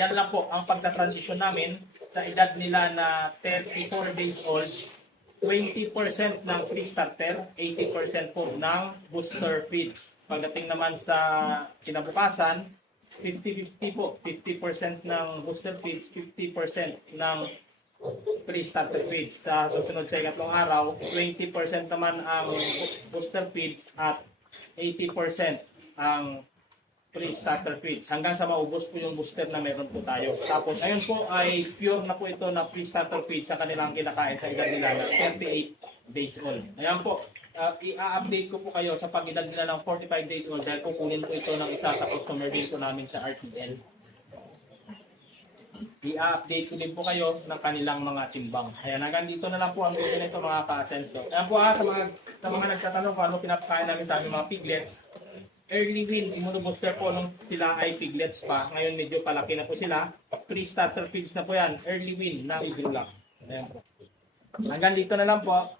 Yan lang po ang pagta-transition namin sa edad nila na 34 days old. 20% ng pre-starter, 80% po ng booster feeds. Pagdating naman sa kinabukasan, 50-50 po. 50% ng booster feeds, 50% ng pre-starter feeds. Sa susunod sa ikatlong araw, 20% naman ang booster feeds at 80% ang pre-starter feeds. Hanggang sa maubos po yung booster na meron po tayo. Tapos ngayon po ay pure na po ito na pre-starter feeds sa kanilang kinakain sa edad nila na 38 days old. Ayan po, i-update ko po kayo sa pag-edad nila ng 45 days old dahil kukunin po ito ng isa sa customer din po namin sa RTL. I-update ko din po kayo ng kanilang mga timbang. Ayan, hanggang dito na lang po ang video nito mga ka-Asenso. Ayan po sa mga nagtatanong kung ano pinapakain namin sa aming mga piglets. Early win, immunobooster po nung sila ay piglets pa. Ngayon medyo palaki na po sila. Pre-starter feeds na po yan. Early win na review lang. Ayan po. Hanggang dito na lang po.